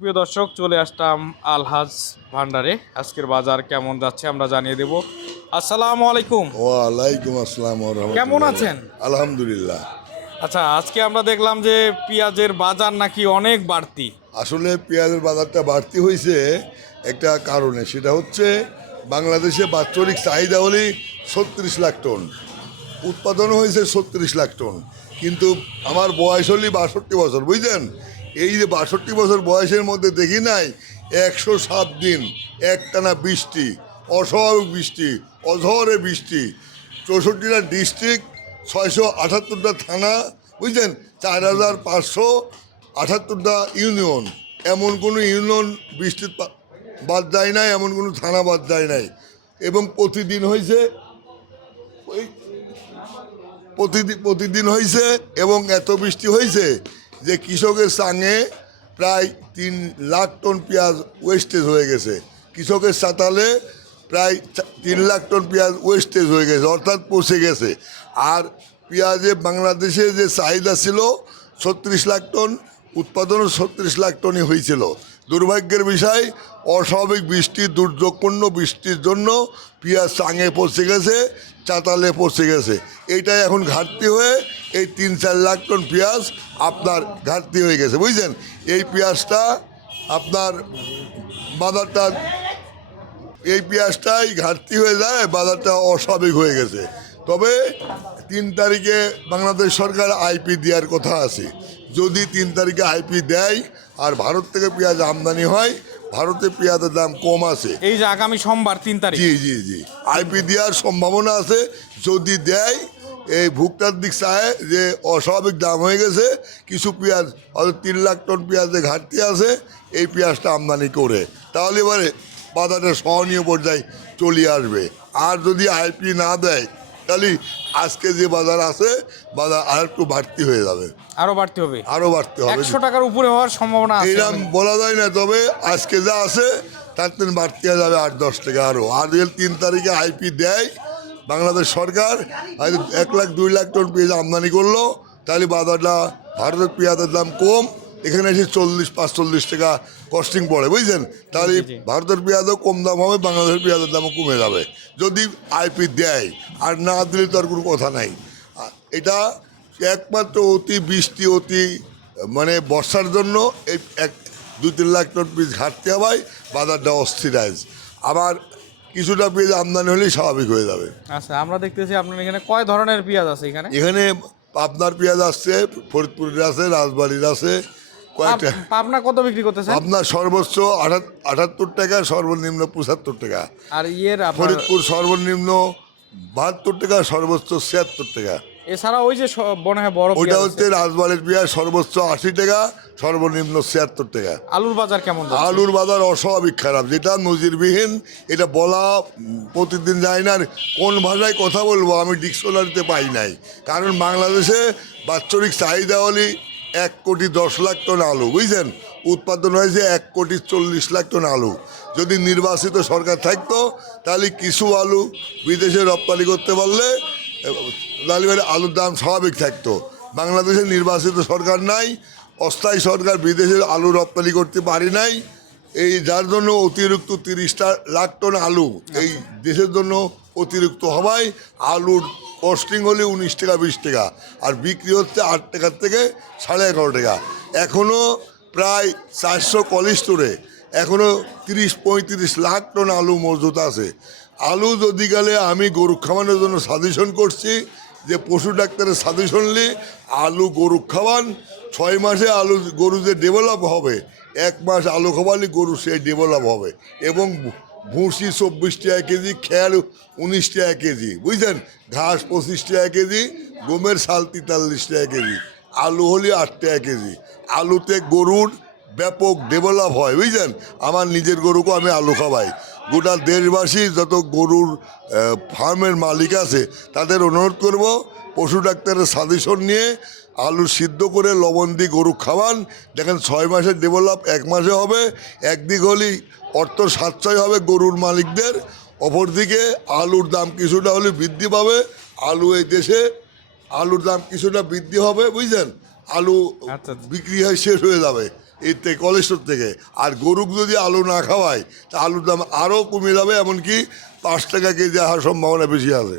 প্রিয় দর্শক চলে আসলাম আলহাজ ভান্ডারে। আজকের বাজার কেমন যাচ্ছে আমরা জানিয়ে দেব। আসসালামু আলাইকুম। ওয়ালাইকুম আসসালাম ওয়া রাহমাতুল্লাহ। কেমন আছেন? আলহামদুলিল্লাহ। আচ্ছা আজকে আমরা দেখলাম যে পেঁয়াজের বাজার নাকি অনেক বাড়তি। আসলে পেঁয়াজের বাজারটা বাড়তি হয়েছে একটা কারণে সেটা হচ্ছে বাংলাদেশে বাৎসরিক চাহিদা হলে ছত্রিশ লাখ টন উৎপাদন হয়েছে ছত্রিশ লাখ টন। কিন্তু আমার বয়স হলি বাষট্টি বছর বুঝলেন? এই যে বাষট্টি বছর বয়সের মধ্যে দেখি নাই, একশো সাত দিন, একটানা বৃষ্টি, অস্বাভাবিক বৃষ্টি, অঝরে বৃষ্টি। চৌষট্টিটা ডিস্ট্রিক্ট, ছয়শো আটাত্তরটা থানা, বুঝলেন? চার হাজার পাঁচশো আটাত্তরটা ইউনিয়ন। এমন কোনো ইউনিয়ন বৃষ্টির বাদ যায় নাই, এমন কোনো থানা বাদ যায় নাই। এবং প্রতিদিন হয়েছে প্রতিদিন প্রতিদিন হয়েছে এবং এত বৃষ্টি হয়েছে যে কৃষকের সাঙে প্রায় তিন লাখ টন পেঁয়াজ ওয়েস্টেজ হয়ে গেছে। কৃষকের সাঁতালে প্রায় তিন লাখ টন পেঁয়াজ ওয়েস্টেজ হয়ে গেছে, অর্থাৎ পচে গেছে। আর পেঁয়াজে বাংলাদেশে যে চাহিদা ছিল, ছত্রিশ লাখ টন, উৎপাদনও ছত্রিশ লাখ টনই হয়েছিল। দুর্ভাগ্যের বিষয়, অস্বাভাবিক বৃষ্টি, দুর্যোগপূর্ণ বৃষ্টির জন্য পেঁয়াজ চাঙে পচে গেছে, চাতালে পচে গেছে। এইটাই এখন ঘাটতি হয়ে এই তিন চার লাখ টন পেঁয়াজ আপনার ঘাটতি হয়ে গেছে, বুঝলেন? এই পেঁয়াজটা আপনার বাজারটা, এই পেঁয়াজটাই ঘাটতি হয়ে যায়, বাজারটা অস্বাভাবিক হয়ে গেছে। তবে তিন তারিখে বাংলাদেশ সরকার আইপি দেওয়ার কথা আছে। যদি তিন তারিখে আইপি দেয় আর ভারত থেকে পেঁয়াজ আমদানি হয় ভারতে পেঁয়াজের দাম কম আছে। এই যে আগামী সোমবার তিন তারিখ। জি জি জি। আইপি দেওয়ার সম্ভাবনা আছে। যদি দেয় এই ভুক্তার দিক চায় যে অস্বাভাবিক দাম হয়ে গেছে কিছু পেঁয়াজ হয়তো তিন লাখ টন পেঁয়াজে ঘাটতি আছে এই পেঁয়াজটা আমদানি করে তাহলে এবারে বাজারে সহনীয় পর্যায়ে চলে আসবে। আর যদি আইপি না দেয় তাহলে আজকে যে বাজার আছে বাজার আর একটু বাড়তি হয়ে যাবে। আরও বাড়তি হবে। আরও বাড়তে হবে। একশো টাকার উপরে হওয়ার সম্ভাবনা আছে এইরকম বলা যায় না তবে আজকে যা আছে তার থেকে বাড়তে যাবে আট দশ টাকা আরও আর তিন তারিখে আইপি দেয় বাংলাদেশ সরকার এক লাখ দুই লাখ টন পেঁয়াজ আমদানি করল তাহলে বাজারটা ভারতের পেঁয়াজের দাম কম এখানে এসে চল্লিশ পাঁচচল্লিশ টাকা কস্টিং পড়ে বুঝছেন? তাহলে। ভারতের পেঁয়াজও কম দাম হবে বাংলাদেশের পেঁয়াজের দামও কমে যাবে। যদি আইপি দেয় আর না দিলে তো আর কোনো কথা নাই। এটা একমাত্র অতি বৃষ্টি অতি মানে বর্ষার জন্য এই এক দুই তিন লাখ টন বীজ ঘাটতি হওয়ায় বাজারটা অস্থিরাইজ আবার কিছুটা পেঁয়াজ আমদানি হলেই স্বাভাবিক হয়ে যাবে। আচ্ছা আমরা দেখতেছি আপনার এখানে কয় ধরনের পেঁয়াজ আছে এখানে? এখানে আপনার পেঁয়াজ আসছে ফরিদপুরের আছে রাজবাড়ির আছে কয়েকটা পাব- পাবনা কত বিক্রি করতেছেন? আপনার সর্বোচ্চ আটাত্তর টাকা সর্বনিম্ন পঁচাত্তর টাকা। আর ইয়ের ফরিদপুর সর্বনিম্ন বাহাত্তর টাকা সর্বোচ্চ ছিয়াত্তর টাকা। এছাড়া ওই যে মনে হয় বড় ওইটা হচ্ছে। রাজবাড়ির পেঁয়াজ সর্বোচ্চ আশি টাকা সর্বনিম্ন ছিয়াত্তর টাকা। আলুর বাজার কেমন আলুর বাজার অস্বাভাবিক খারাপ। যেটা নজিরবিহীন এটা বলা প্রতিদিন যায় না। কোন ভাষায় কথা বলব আমি ডিকশনারিতে পাই নাই। কারণ বাংলাদেশে বাৎসরিক চাহিদা হলে এক কোটি দশ লাখ টন আলু বুঝছেন? উৎপাদন হয়েছে এক কোটি চল্লিশ লাখ টন আলু। যদি নির্বাচিত সরকার থাকতো তাহলে কিছু আলু বিদেশে রপ্তানি করতে পারলে তাহলে আলুর দাম স্বাভাবিক থাকতো। বাংলাদেশে নির্বাচিত সরকার নাই, অস্থায়ী সরকার বিদেশের আলু রপ্তানি করতে পারি নাই। এই যার জন্য অতিরিক্ত তিরিশটা লাখ টন আলু এই দেশের জন্য অতিরিক্ত হওয়ায় আলুর কস্টিং হলে উনিশ টাকা, বিশ টাকা, আর বিক্রি হচ্ছে আট টাকার থেকে সাড়ে এগারো টাকা। এখনও প্রায় চারশো কলিশ স্টোরে এখনও তিরিশ পঁয়ত্রিশ লাখ টন আলু মজুত আছে। আলু যদি গেলে আমি গরু খাওয়ানোর জন্য সাজেশন করছি যে পশু ডাক্তারের সাজেশন নিয়ে আলু গরু খাওয়ান। ছয় মাসে আলু গরু যে ডেভেলপ হবে, এক মাস আলু খাওয়ালে গরু সে ডেভেলপ হবে। এবং ভুসি চব্বিশ টাকা কেজি খেয়াল উনিশ টাকা কেজি, বুঝলেন? ঘাস পঁচিশ টাকা কেজি, গমের সাল তেতাল্লিশ টাকা কেজি, আলু হলে আট টাকা কেজি। আলুতে গরুর ব্যাপক ডেভেলপ হয়, বুঝলেন? আমার নিজের গরুকে আমি আলু খাওয়াই। গোটা দেশবাসী, যত গরুর ফার্মের মালিক আছে, তাদের অনুরোধ করব, পশু ডাক্তারের সাজেশন নিয়ে আলু সিদ্ধ করে লবণ দিয়ে গরু খাওয়ান। দেখেন, ছয় মাসে ডেভেলপ এক মাসে হবে। একদিক হলেই অর্থ সাশ্রয় হবে গরুর মালিকদের। অপরদিকে আলুর দাম কিছুটা হলে বৃদ্ধি পাবে। আলু এই দেশে আলুর দাম কিছুটা বৃদ্ধি হবে, বুঝলেন? আলু আচ্ছা, আচ্ছা। বিক্রি হয় শেষ হয়ে যাবে। এর থেকে কলেশ্বর থেকে। আর গরুক যদি আলু না খাওয়ায় তা আলুর দাম আরও কমে যাবে এমনকি পাঁচ টাকা কেজি হওয়ার সম্ভাবনা বেশি আছে।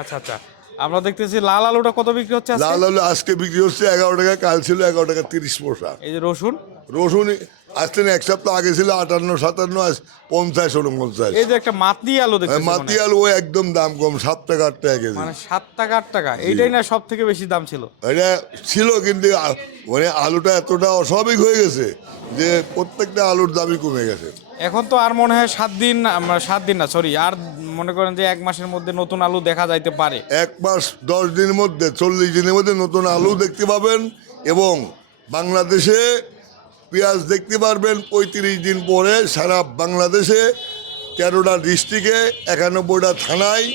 আচ্ছা আচ্ছা। আমরা দেখতেছি লাল আলুটা কত বিক্রি হচ্ছে লাল আলু আজকে বিক্রি হচ্ছে এগারো টাকা কাল ছিল এগারো টাকা তিরিশ পয়সা। এই যে রসুন? রসুন আসতে এক সপ্তাহ আগে ছিল আটান্ন সাতান্ন আজ পঞ্চাশ উনপঞ্চাশ এই যে একটা মাতলি আলু দেখতেছি মনে মাতি হয়। আলু একদম দাম কম সাত টাকা আট টাকা কেজি। মানে সাত টাকা আট টাকা এইটাই না সব থেকে বেশি দাম ছিল? এটা ছিল কিন্তু মানে আলুটা এতটা অস্বাভাবিক হয়ে গেছে যে প্রত্যেকটা আলুর দামই কমে গেছে। এখন তো আর মনে হয় সাত দিন আমরা সাত দিন না সরি আর মনে করেন যে এক মাসের মধ্যে নতুন আলু দেখা যাইতে পারে। এক মাস দশ দিনের মধ্যে চল্লিশ দিনের মধ্যে নতুন আলু দেখতে পাবেন এবং বাংলাদেশে পেঁয়াজ দেখতে পারবেন পঁয়ত্রিশ দিন পরে সারা বাংলাদেশে তেরোটা ডিস্ট্রিক্টে একানব্বইটা থানায়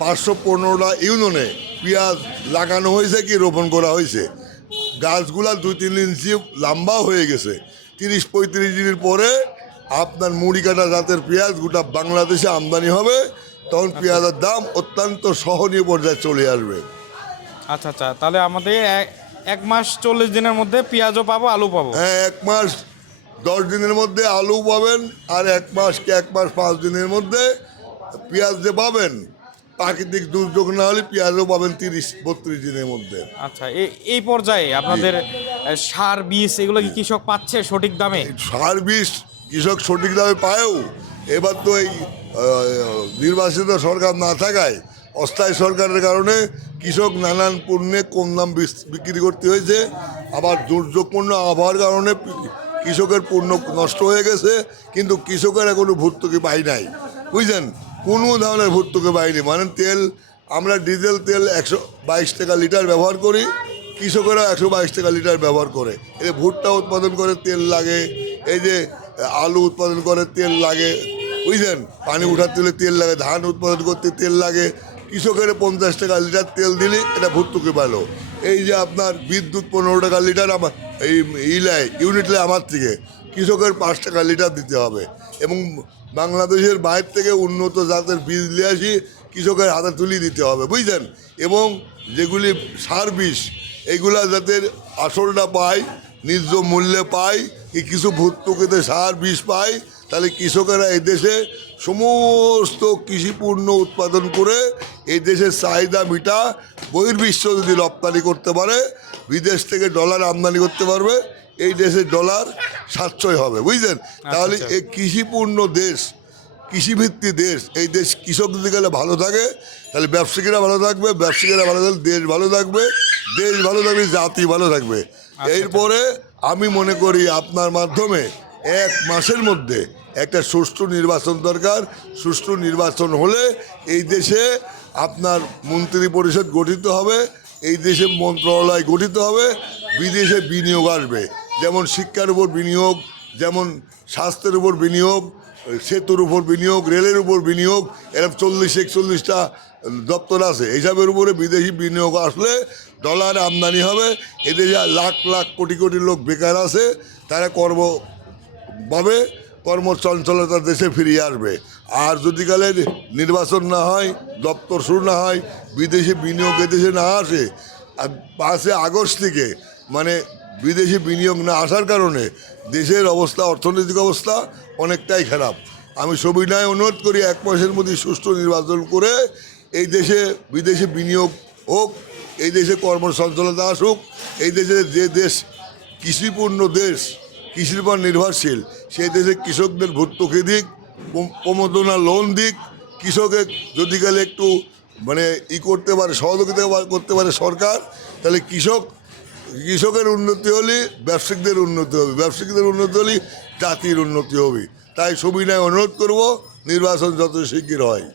পাঁচশো পনেরোটা ইউনিয়নে পেঁয়াজ লাগানো হয়েছে কি রোপণ করা হয়েছে। গাছগুলা দুই তিন ইঞ্চি লম্বা হয়ে গেছে। তিরিশ পঁয়ত্রিশ দিনের পরে আপনার মুড়ি কাটা জাতের পেঁয়াজ গোটা বাংলাদেশে আমদানি হবে তখন পেঁয়াজের দাম অত্যন্ত সহনীয় পর্যায়ে চলে আসবে। আচ্ছা আচ্ছা। তাহলে আমাদের এক- মাস চল্লিশ দিনের মধ্যে পেঁয়াজও পাবো আলু পাবো। হ্যাঁ এক মাস দশ দিনের মধ্যে আলু পাবেন আর এক মাস কি এক মাস পাঁচ দিনের মধ্যে পেঁয়াজ যে পাবেন প্রাকৃতিক দুর্যোগ না হলে পেঁয়াজও পাবেন তিরিশ বত্রিশ দিনের মধ্যে। আচ্ছা এই- এই পর্যায়ে আপনাদের সার বীজ এগুলো কি কৃষক পাচ্ছে সঠিক দামে? সার বিষ কৃষক সঠিক দামে পায়ও। এবার তো এই নির্বাচিত সরকার না থাকায় অস্থায়ী সরকারের কারণে কৃষক নানান পণ্যে কম দাম বিক্রি করতে হয়েছে। আবার দুর্যোগপূর্ণ আবহাওয়ার কারণে কৃষকের পণ্য নষ্ট হয়ে গেছে, কিন্তু কৃষকের এখনও ভর্তুকি পাই নাই। বুঝলেন? কোনো ধরনের ভর্তুকি পাইনি। মানে তেল, আমরা ডিজেল তেল একশো বাইশ টাকা লিটার ব্যবহার করি, কৃষকেরা একশো বাইশ টাকা লিটার ব্যবহার করে। এই ভুট্টা উৎপাদন করে তেল লাগে, এই যে আলু উৎপাদন করে তেল লাগে, বুঝলেন? পানি উঠার তেলে তেল লাগে, ধান উৎপাদন করতে তেল লাগে কৃষকের পঞ্চাশ টাকা লিটার তেল দিলে এটা ভর্তুকি পেল এই যে আপনার বিদ্যুৎ পনেরো টাকা লিটার আমার এই ইলায় ইউনিট আমার থেকে, কৃষকের পাঁচ টাকা লিটার দিতে হবে। এবং বাংলাদেশের বাইরে থেকে উন্নত জাতের বীজ নিয়ে আসি, কৃষকের হাতে তুলি দিতে হবে, বুঝলেন? এবং যেগুলি সার বিষ এইগুলা যাতে আসলটা পায় ন্যায্য মূল্যে পায়, কি কিছু ভর্তুকিতে সার বিষ পায় তাহলে কৃষকেরা এই দেশে সমস্ত কৃষি পণ্য উৎপাদন করে এই দেশের চাহিদা মিটা বহির্বিশ্ব যদি রপ্তানি করতে পারে বিদেশ থেকে ডলার আমদানি করতে পারবে এই দেশের ডলার সাশ্রয় হবে বুঝলেন? তাহলে আচ্ছা। এই কৃষিপূর্ণ দেশ কৃষিভিত্তিক দেশ এই দেশ কৃষক যদি গেলে ভালো থাকে তাহলে ব্যবসায়ীরা ভালো থাকবে ব্যবসায়ীরা ভালো থাকলে দেশ ভালো থাকবে দেশ ভালো থাকবে জাতি ভালো থাকবে। এরপরে আমি মনে করি আপনার মাধ্যমে এক মাসের মধ্যে একটা সুষ্ঠু নির্বাচন দরকার। সুষ্ঠু নির্বাচন হলে এই দেশে আপনার মন্ত্রী পরিষদ গঠিত হবে, এই দেশে মন্ত্রণালয় গঠিত হবে, বিদেশে বিনিয়োগ আসবে। যেমন শিক্ষার উপর বিনিয়োগ, যেমন স্বাস্থ্যের উপর বিনিয়োগ, সেতুর উপর বিনিয়োগ, রেলের উপর বিনিয়োগ এরকম চল্লিশ একচল্লিশটা দপ্তর আছে। এইসবের উপরে বিদেশি বিনিয়োগ আসলে ডলার আমদানি হবে। এদেশে লাখ লাখ কোটি কোটি লোক বেকার আছে, তারা কর্ম পাবে। কর্মচঞ্চলতা দেশে ফিরিয়ে আসবে। আর যদি কালে নির্বাচন না হয়, দপ্তর শুরু না হয়, বিদেশি বিনিয়োগ এদেশে না আসে, আর পাঁচে আগস্ট থেকে মানে বিদেশি বিনিয়োগ না আসার কারণে দেশের অবস্থা, অর্থনৈতিক অবস্থা অনেকটাই খারাপ। আমি সবিনয় অনুরোধ করি, এক মাসের মধ্যে সুষ্ঠু নির্বাচন করে এই দেশে বিদেশি বিনিয়োগ হোক, এই দেশে কর্মসঞ্চালতা আসুক, এই দেশে যে দেশ কৃষিপূর্ণ দেশ কৃষির উপর নির্ভরশীল। সেই দেশে কৃষকদের ভর্তুকি দিক প্রম- প্রমোদনা লোন দিক। কৃষকের যদি গেলে একটু মানে ই করতে পারে, সহযোগিতা করতে পারে সরকার, তাহলে কৃষক, কৃষকের উন্নতি হলে ব্যবসায়িকদের উন্নতি হবে। ব্যবসায়িকদের উন্নতি হলে জাতির উন্নতি হবে। তাই সবিনয় অনুরোধ করব, নির্বাচন যত শিগগির হয়।